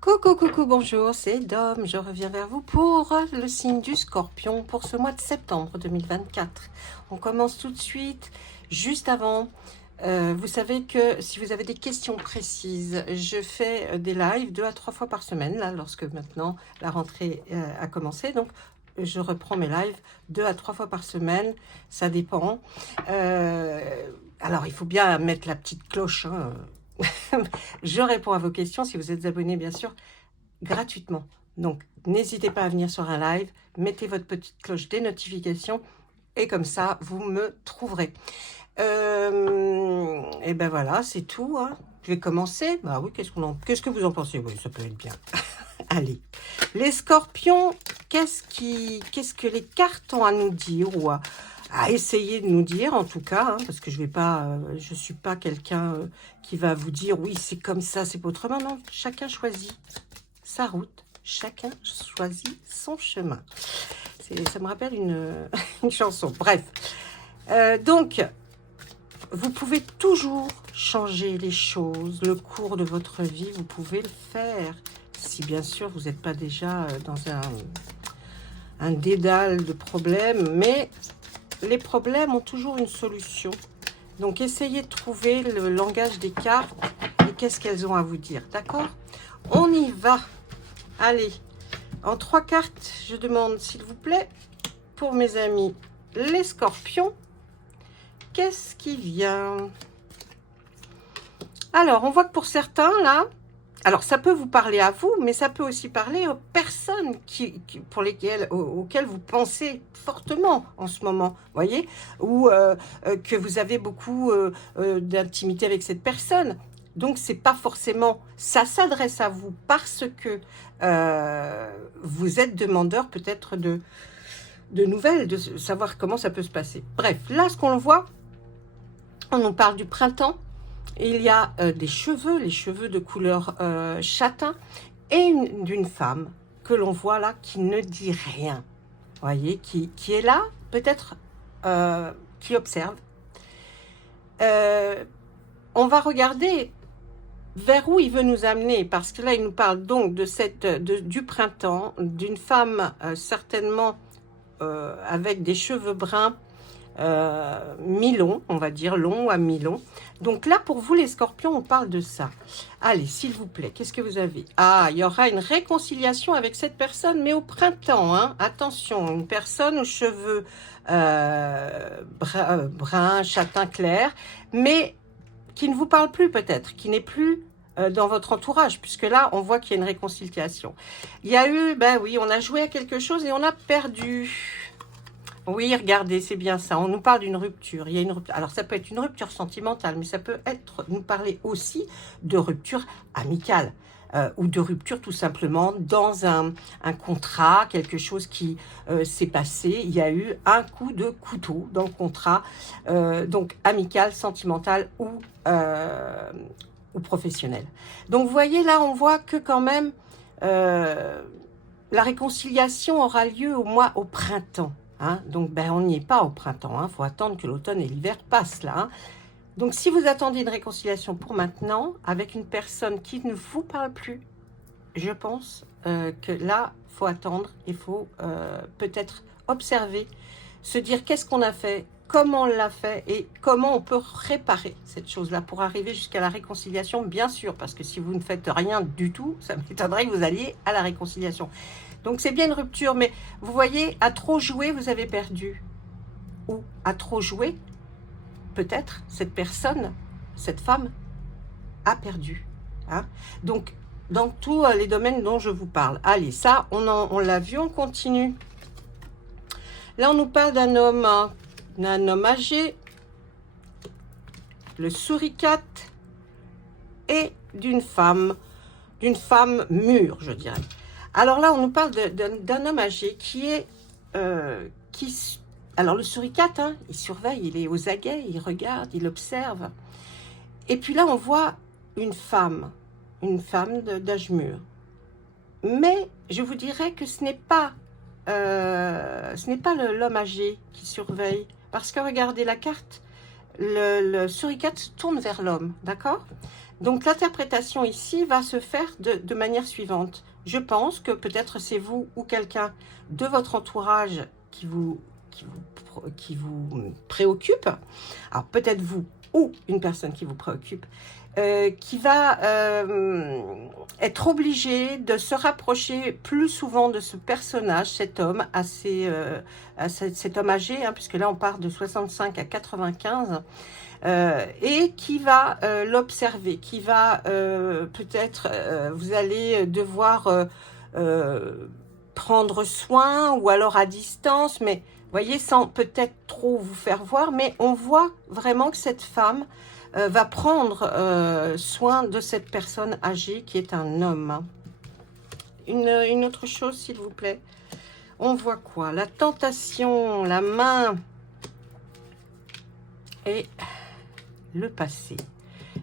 Coucou, coucou, bonjour, c'est Dom. Je reviens vers vous pour le signe du Scorpion pour ce mois de septembre 2024. On commence tout de suite. Juste avant, vous savez que si vous avez des questions précises, je fais des lives 2 à 3 fois par semaine, là, lorsque maintenant la rentrée a commencé. Donc, je reprends mes lives 2 à 3 fois par semaine, ça dépend. Alors, il faut bien mettre la petite cloche, hein. Je réponds à vos questions si vous êtes abonné, bien sûr, gratuitement. Donc, n'hésitez pas à venir sur un live, mettez votre petite cloche des notifications et comme ça, vous me trouverez. Et ben voilà, c'est tout, hein. Je vais commencer. Bah oui, qu'est-ce que vous en pensez? Oui, ça peut être bien. Allez, les scorpions, qu'est-ce que les cartes ont à nous dire ou à essayer de nous dire en tout cas, hein, parce que je suis pas quelqu'un qui va vous dire oui c'est comme ça, c'est pas autrement. Non, chacun choisit sa route, chacun choisit son chemin. Ça me rappelle une chanson. Bref, donc vous pouvez toujours changer les choses, le cours de votre vie, vous pouvez le faire. Si bien sûr vous n'êtes pas déjà dans un dédale de problèmes, mais les problèmes ont toujours une solution. Donc essayez de trouver le langage des cartes et qu'est-ce qu'elles ont à vous dire, d'accord? On y va. Allez, en 3 cartes, je demande s'il vous plaît, pour mes amis les scorpions, qu'est-ce qui vient? Alors, on voit que pour certains, là, alors ça peut vous parler à vous, mais ça peut aussi parler aux personnes auxquelles vous pensez fortement en ce moment, voyez, ou que vous avez beaucoup d'intimité avec cette personne. Donc, c'est pas forcément, ça s'adresse à vous parce que vous êtes demandeur peut-être de nouvelles, de savoir comment ça peut se passer. Bref, là, ce qu'on voit, on nous parle du printemps. Il y a des cheveux, les cheveux de couleur châtain, et d'une femme que l'on voit là qui ne dit rien. Voyez, qui est là, peut-être, qui observe. On va regarder vers où il veut nous amener, parce que là, il nous parle donc du printemps, d'une femme certainement avec des cheveux bruns, mi-long, on va dire long à mi-long. Donc là, pour vous les scorpions, on parle de ça. Allez, s'il vous plaît, qu'est-ce que vous avez? Ah, il y aura une réconciliation avec cette personne, mais au printemps, hein. Attention, une personne aux cheveux brun, châtain clair, mais qui ne vous parle plus peut-être, qui n'est plus dans votre entourage, puisque là, on voit qu'il y a une réconciliation. Il y a eu, ben oui, on a joué à quelque chose et on a perdu. Oui, regardez, c'est bien ça. On nous parle d'une rupture. Il y a une rupture. Alors, ça peut être une rupture sentimentale, mais ça peut nous parler aussi de rupture amicale ou de rupture tout simplement dans un contrat, quelque chose qui s'est passé. Il y a eu un coup de couteau dans le contrat, donc amical, sentimental ou professionnel. Donc, vous voyez, là, on voit que quand même, la réconciliation aura lieu au printemps. Hein, donc, ben, on n'y est pas au printemps. Il faut attendre que l'automne et l'hiver passent là. Hein. Donc, si vous attendez une réconciliation pour maintenant, avec une personne qui ne vous parle plus, je pense que là, il faut attendre. Il faut peut-être observer, se dire qu'est-ce qu'on a fait, comment on l'a fait et comment on peut réparer cette chose-là pour arriver jusqu'à la réconciliation, bien sûr. Parce que si vous ne faites rien du tout, ça m'étonnerait que vous alliez à la réconciliation. Donc, c'est bien une rupture, mais vous voyez, à trop jouer, vous avez perdu. Ou à trop jouer, peut-être, cette personne, cette femme, a perdu. Hein. Donc, dans tous les domaines dont je vous parle. Allez, ça, on l'a vu, on continue. Là, on nous parle d'un homme âgé, le souricate, et d'une femme mûre, je dirais. Alors là, on nous parle d'un homme âgé qui est... alors le suricate, hein, il surveille, il est aux aguets, il regarde, il observe. Et puis là, on voit une femme d'âge mûr. Mais je vous dirais que ce n'est pas l'homme âgé qui surveille. Parce que regardez la carte, le suricate se tourne vers l'homme, d'accord? Donc l'interprétation ici va se faire de manière suivante. Je pense que peut-être c'est vous ou quelqu'un de votre entourage qui vous préoccupe. Alors peut-être vous ou une personne qui vous préoccupe, qui va être obligé de se rapprocher plus souvent de ce personnage, cet homme, cet homme âgé, hein, puisque là on part de 65 à 95, et qui va l'observer, qui va peut-être, vous allez devoir prendre soin, ou alors à distance, mais voyez, sans peut-être trop vous faire voir, mais on voit vraiment que cette femme va prendre soin de cette personne âgée qui est un homme. Une autre chose, s'il vous plaît. On voit quoi? La tentation, la main et le passé.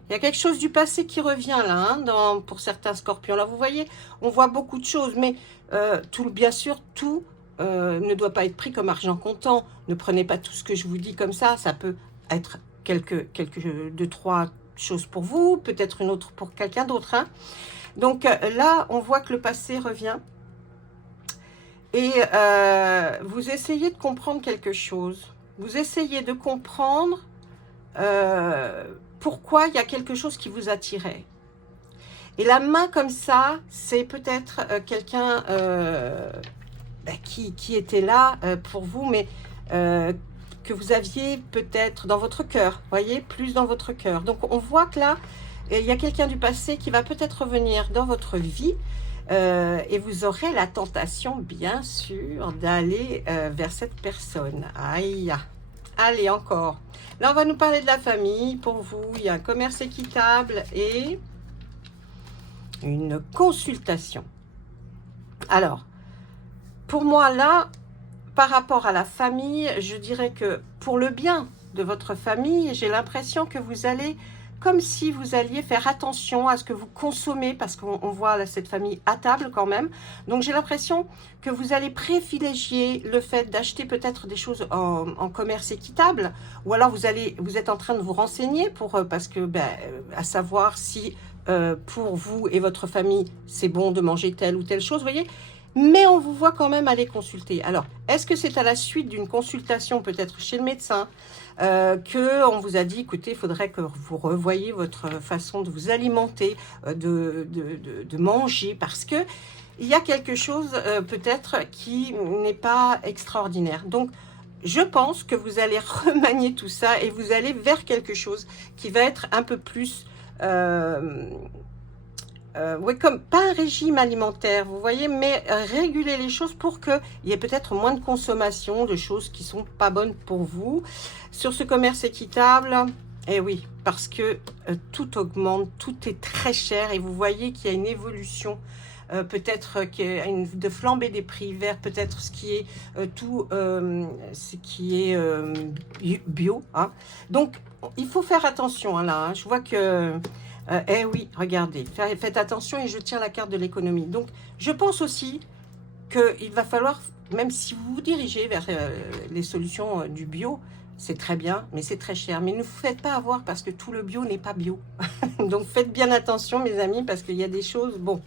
Il y a quelque chose du passé qui revient là, hein, pour certains scorpions. Là, vous voyez, on voit beaucoup de choses, mais bien sûr, tout ne doit pas être pris comme argent comptant. Ne prenez pas tout ce que je vous dis comme ça. Ça peut être deux, trois choses pour vous, peut-être une autre pour quelqu'un d'autre. Hein. Donc là, on voit que le passé revient. Et vous essayez de comprendre quelque chose. Vous essayez de comprendre pourquoi il y a quelque chose qui vous attirait. Et la main comme ça, c'est peut-être quelqu'un qui était là pour vous, mais que vous aviez peut-être dans votre cœur, voyez, plus dans votre cœur. Donc on voit que là, il y a quelqu'un du passé qui va peut-être revenir dans votre vie, et vous aurez la tentation, bien sûr, d'aller vers cette personne. Aïe, allez, encore. Là, on va nous parler de la famille. Pour vous, il y a un commerce équitable et une consultation. Alors, pour moi, là, par rapport à la famille, je dirais que pour le bien de votre famille, j'ai l'impression que vous allez, comme si vous alliez faire attention à ce que vous consommez, parce qu'on voit là, cette famille à table quand même. Donc j'ai l'impression que vous allez privilégier le fait d'acheter peut-être des choses en commerce équitable, ou alors vous êtes en train de vous renseigner parce que, à savoir si pour vous et votre famille, c'est bon de manger telle ou telle chose, vous voyez. Mais on vous voit quand même aller consulter. Alors, est-ce que c'est à la suite d'une consultation, peut-être chez le médecin, qu'on vous a dit, écoutez, il faudrait que vous revoyiez votre façon de vous alimenter, de manger, parce que il y a quelque chose peut-être qui n'est pas extraordinaire. Donc, je pense que vous allez remanier tout ça et vous allez vers quelque chose qui va être un peu plus... oui, comme pas un régime alimentaire, vous voyez, mais réguler les choses pour qu'il y ait peut-être moins de consommation de choses qui sont pas bonnes pour vous. Sur ce commerce équitable, eh oui, parce que tout augmente, tout est très cher et vous voyez qu'il y a une évolution, peut-être de flambée des prix vers peut-être ce qui est ce qui est bio. Hein. Donc, il faut faire attention hein, là. Hein. Je vois que... eh oui, regardez, faites attention et je tiens la carte de l'économie. Donc, je pense aussi qu'il va falloir, même si vous vous dirigez vers les solutions du bio, c'est très bien, mais c'est très cher. Mais ne vous faites pas avoir parce que tout le bio n'est pas bio. Donc, faites bien attention, mes amis, parce qu'il y a des choses... Bon,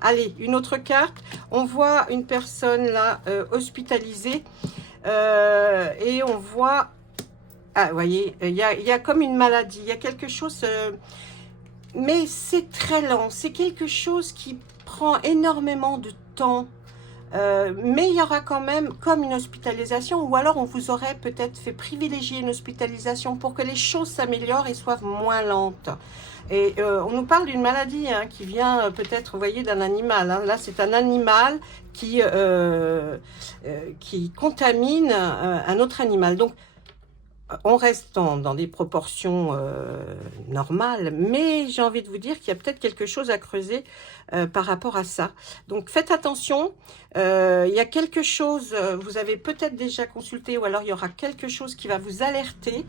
allez, une autre carte. On voit une personne, là, hospitalisée. Et on voit... Ah, vous voyez, il y a comme une maladie. Il y a quelque chose... mais c'est très lent, c'est quelque chose qui prend énormément de temps, mais il y aura quand même comme une hospitalisation, ou alors on vous aurait peut-être fait privilégier une hospitalisation pour que les choses s'améliorent et soient moins lentes. Et on nous parle d'une maladie hein, qui vient peut-être, vous voyez, d'un animal. Hein. Là, c'est un animal qui contamine un autre animal. Donc, on reste dans des proportions normales, mais j'ai envie de vous dire qu'il y a peut-être quelque chose à creuser par rapport à ça. Donc faites attention, il y a quelque chose, vous avez peut-être déjà consulté, ou alors il y aura quelque chose qui va vous alerter.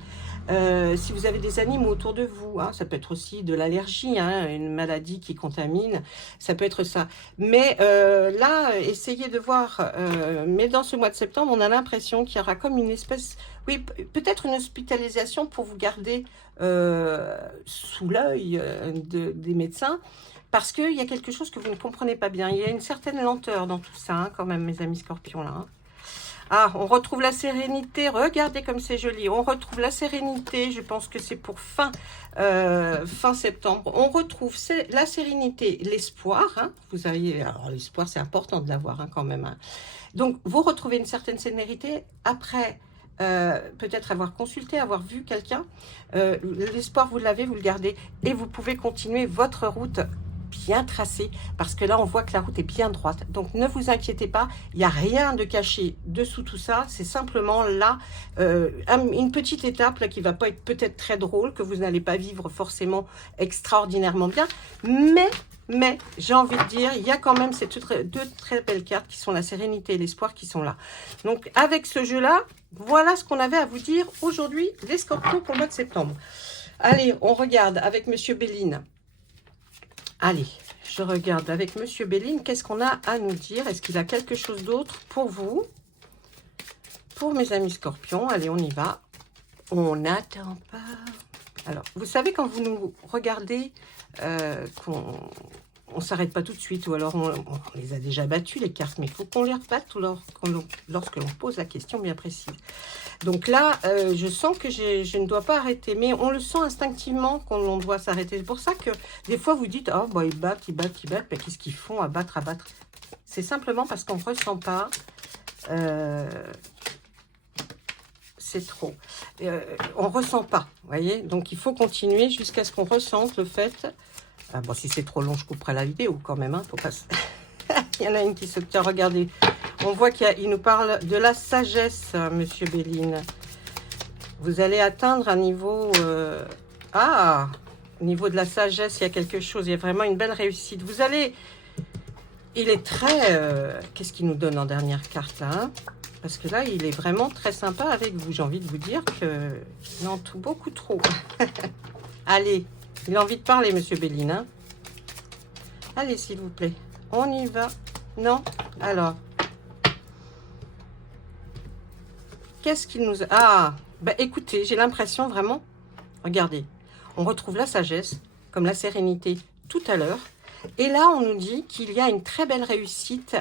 Si vous avez des animaux autour de vous, hein, ça peut être aussi de l'allergie, hein, une maladie qui contamine, ça peut être ça. Mais là, essayez de voir, mais dans ce mois de septembre, on a l'impression qu'il y aura comme une espèce... Oui, peut-être une hospitalisation pour vous garder sous l'œil des médecins, parce qu'il y a quelque chose que vous ne comprenez pas bien. Il y a une certaine lenteur dans tout ça, hein, quand même, mes amis scorpions, là. Hein. Ah, on retrouve la sérénité. Regardez comme c'est joli. On retrouve la sérénité. Je pense que c'est pour fin septembre. On retrouve la sérénité, l'espoir. Hein. Vous avez, alors l'espoir, c'est important de l'avoir hein, quand même. Hein. Donc, vous retrouvez une certaine sérénité après peut-être avoir consulté, avoir vu quelqu'un. L'espoir, vous l'avez, vous le gardez. Et vous pouvez continuer votre route bien tracée, parce que là, on voit que la route est bien droite. Donc, ne vous inquiétez pas, il n'y a rien de caché dessous tout ça. C'est simplement là, une petite étape là, qui va pas être peut-être très drôle, que vous n'allez pas vivre forcément extraordinairement bien. Mais j'ai envie de dire, il y a quand même ces deux très belles cartes qui sont la sérénité et l'espoir qui sont là. Donc, avec ce jeu-là, voilà ce qu'on avait à vous dire aujourd'hui, les scorpions pour le mois de septembre. Allez, on regarde avec Monsieur Béline. Allez, je regarde avec Monsieur Béline, qu'est-ce qu'on a à nous dire? Est-ce qu'il a quelque chose d'autre pour vous? Pour mes amis scorpions, allez, on y va. On n'attend pas. Alors, vous savez, quand vous nous regardez, qu'on ne s'arrête pas tout de suite, ou alors on les a déjà battus, les cartes, mais il faut qu'on les rebatte lorsque l'on pose la question bien précise. Donc là, je sens que je ne dois pas arrêter, mais on le sent instinctivement qu'on doit s'arrêter. C'est pour ça que des fois vous dites, oh, bah, ils battent, mais qu'est-ce qu'ils font à battre, C'est simplement parce qu'on ne ressent pas, c'est trop. On ne ressent pas, vous voyez. Donc il faut continuer jusqu'à ce qu'on ressente le fait. Ah, bon, si c'est trop long, je couperai la vidéo quand même. Hein, faut pas... Il y en a une qui se tient, regardez. On voit qu'il nous parle de la sagesse, Monsieur Béline. Vous allez atteindre un niveau... au niveau de la sagesse, il y a quelque chose. Il y a vraiment une belle réussite. Vous allez... Il est très... Qu'est-ce qu'il nous donne en dernière carte, là hein? Parce que là, il est vraiment très sympa avec vous. J'ai envie de vous dire qu'il en tout beaucoup trop. Allez, il a envie de parler, Monsieur Béline. Hein? Allez, s'il vous plaît. On y va. Non? Alors. Qu'est-ce qu'il nous a... Ah, bah écoutez, j'ai l'impression vraiment... Regardez, on retrouve la sagesse, comme la sérénité tout à l'heure. Et là, on nous dit qu'il y a une très belle réussite.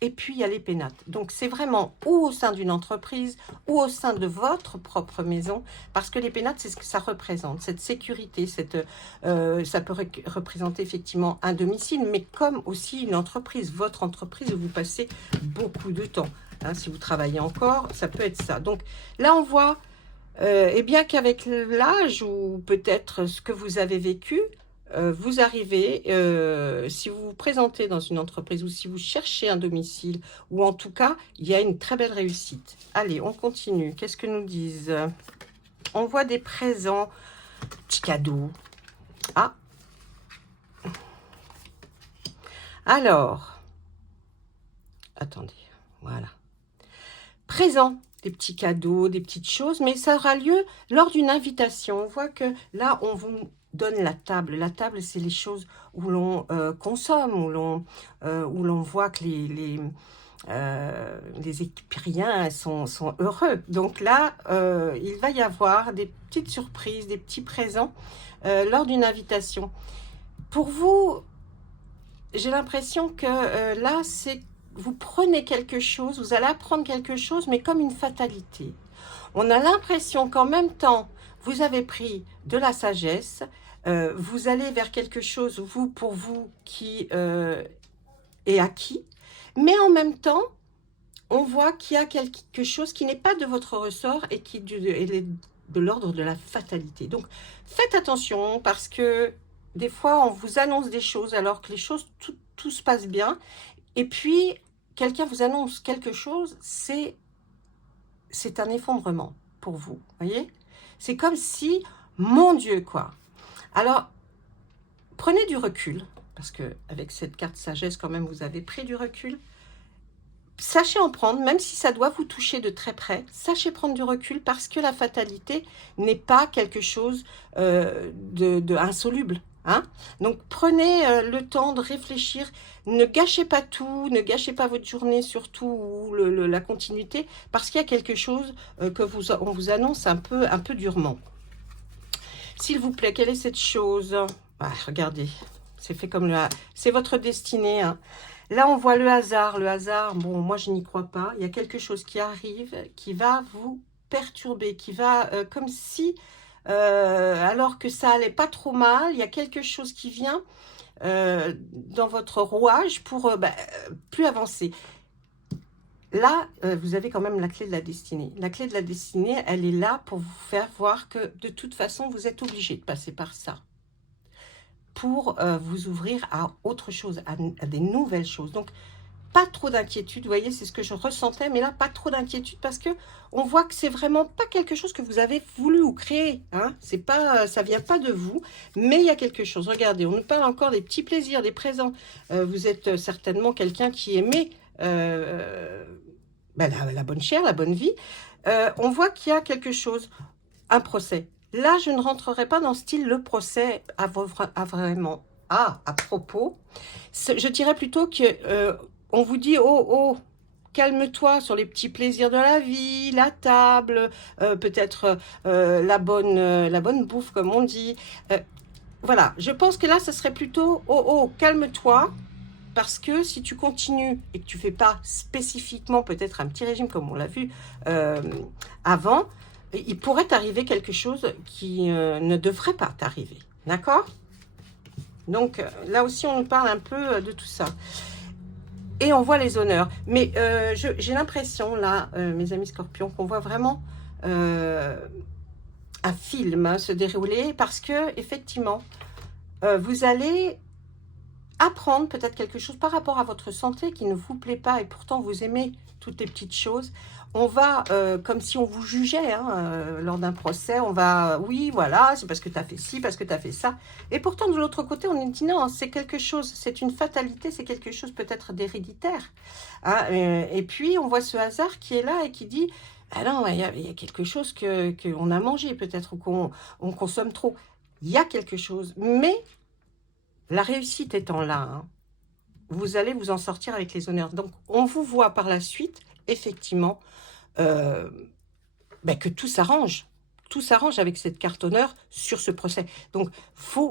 Et puis, il y a les pénates. Donc, c'est vraiment ou au sein d'une entreprise ou au sein de votre propre maison. Parce que les pénates, c'est ce que ça représente. Cette sécurité, ça peut représenter effectivement un domicile, mais comme aussi une entreprise. Votre entreprise où vous passez beaucoup de temps. Hein, si vous travaillez encore, ça peut être ça. Donc, là, on voit, eh bien qu'avec l'âge ou peut-être ce que vous avez vécu, vous arrivez, si vous vous présentez dans une entreprise ou si vous cherchez un domicile, ou en tout cas, il y a une très belle réussite. Allez, on continue. Qu'est-ce que nous disent? On voit des présents, petits cadeaux. Ah. Alors, attendez, voilà. Présents, des petits cadeaux, des petites choses, mais ça aura lieu lors d'une invitation. On voit que là, on vous... donne la table. La table, c'est les choses où l'on consomme, où l'on voit que les épicuriens sont heureux. Donc là, il va y avoir des petites surprises, des petits présents lors d'une invitation. Pour vous, j'ai l'impression que là, c'est vous prenez quelque chose, vous allez apprendre quelque chose, mais comme une fatalité. On a l'impression qu'en même temps, vous avez pris de la sagesse, vous allez vers quelque chose, pour vous, qui est acquis, mais en même temps, on voit qu'il y a quelque chose qui n'est pas de votre ressort et qui est de l'ordre de la fatalité. Donc, faites attention parce que des fois, on vous annonce des choses alors que les choses, tout se passe bien. Et puis, quelqu'un vous annonce quelque chose, c'est un effondrement pour vous, voyez? C'est comme si, mon Dieu, quoi. Alors, prenez du recul, parce que avec cette carte sagesse, quand même, vous avez pris du recul. Sachez en prendre, même si ça doit vous toucher de très près, sachez prendre du recul, parce que la fatalité n'est pas quelque chose d'insoluble. Hein? Donc, prenez le temps de réfléchir. Ne gâchez pas tout, ne gâchez pas votre journée, surtout ou la continuité, parce qu'il y a quelque chose on vous annonce un peu durement. S'il vous plaît, quelle est cette chose? Ah, regardez, c'est fait comme c'est votre destinée. Hein. Là, on voit le hasard. Le hasard, bon, moi, je n'y crois pas. Il y a quelque chose qui arrive, qui va vous perturber, qui va, comme si, alors que ça allait pas trop mal, il y a quelque chose qui vient dans votre rouage pour plus avancer. Là, vous avez quand même la clé de la destinée. La clé de la destinée, elle est là pour vous faire voir que de toute façon, vous êtes obligé de passer par ça pour vous ouvrir à autre chose, à des nouvelles choses. Donc, pas trop d'inquiétude, vous voyez, c'est ce que je ressentais, mais là, pas trop d'inquiétude parce que on voit que c'est vraiment pas quelque chose que vous avez voulu ou créé, hein. C'est pas, ça vient pas de vous, mais il y a quelque chose. Regardez, on nous parle encore des petits plaisirs, des présents. Vous êtes certainement quelqu'un qui aimait la bonne chair, la bonne vie. On voit qu'il y a quelque chose, un procès. Là, je ne rentrerai pas dans style le procès à vraiment. Ah, à propos, je dirais plutôt que on vous dit, oh, oh, calme-toi sur les petits plaisirs de la vie, la table, peut-être la bonne bouffe, comme on dit. Voilà, je pense que là, ce serait plutôt, oh, oh, calme-toi, parce que si tu continues et que tu fais pas spécifiquement peut-être un petit régime, comme on l'a vu avant, il pourrait t'arriver quelque chose qui ne devrait pas t'arriver. D'accord? Donc, là aussi, on nous parle un peu de tout ça. Et on voit les honneurs. Mais j'ai l'impression, là, mes amis scorpions, qu'on voit vraiment un film se dérouler parce que, effectivement, vous allez apprendre peut-être quelque chose par rapport à votre santé qui ne vous plaît pas et pourtant vous aimez toutes les petites choses. On va, comme si on vous jugeait lors d'un procès, on va, oui, voilà, c'est parce que tu as fait ci, parce que tu as fait ça. Et pourtant, de l'autre côté, on nous dit non, c'est quelque chose, c'est une fatalité, c'est quelque chose peut-être d'héréditaire. Hein, et puis, on voit ce hasard qui est là et qui dit, ah non, il y a quelque chose qu'on a mangé peut-être ou qu'on consomme trop. Il y a quelque chose, mais la réussite étant là, hein, vous allez vous en sortir avec les honneurs. Donc, on vous voit par la suite, effectivement, que tout s'arrange. Tout s'arrange avec cette carte honneur sur ce procès. Donc,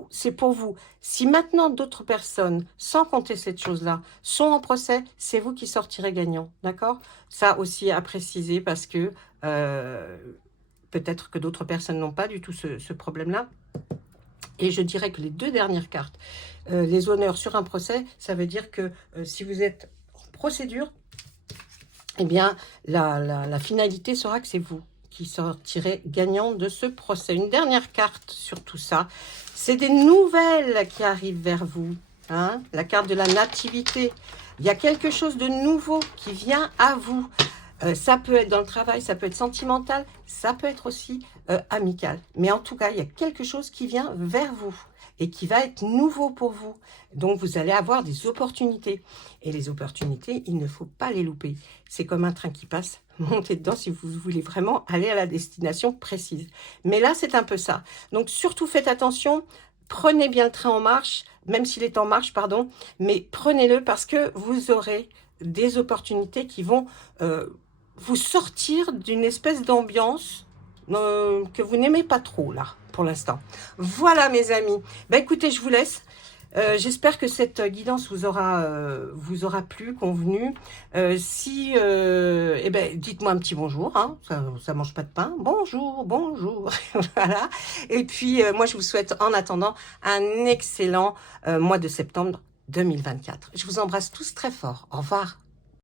c'est pour vous. Si maintenant d'autres personnes, sans compter cette chose-là, sont en procès, c'est vous qui sortirez gagnant. D'accord? Ça aussi à préciser parce que peut-être que d'autres personnes n'ont pas du tout ce problème-là. Et je dirais que les deux dernières cartes, les honneurs sur un procès, ça veut dire que si vous êtes en procédure, eh bien, la finalité sera que c'est vous qui sortirez gagnant de ce procès. Une dernière carte sur tout ça, c'est des nouvelles qui arrivent vers vous. Hein, la carte de la nativité. Il y a quelque chose de nouveau qui vient à vous. Ça peut être dans le travail, ça peut être sentimental, ça peut être aussi amical. Mais en tout cas, il y a quelque chose qui vient vers vous et qui va être nouveau pour vous. Donc, vous allez avoir des opportunités. Et les opportunités, il ne faut pas les louper. C'est comme un train qui passe. Montez dedans si vous voulez vraiment aller à la destination précise. Mais là, c'est un peu ça. Donc, surtout, faites attention. Prenez bien le train en marche, même s'il est en marche, pardon. Mais prenez-le parce que vous aurez des opportunités qui vont vous sortir d'une espèce d'ambiance que vous n'aimez pas trop, là, pour l'instant. Voilà, mes amis. Écoutez, je vous laisse. J'espère que cette guidance vous aura plu, convenu. Dites-moi un petit bonjour, hein, ça mange pas de pain. Bonjour, bonjour. Voilà. Et puis, moi, je vous souhaite en attendant un excellent mois de septembre 2024. Je vous embrasse tous très fort. Au revoir.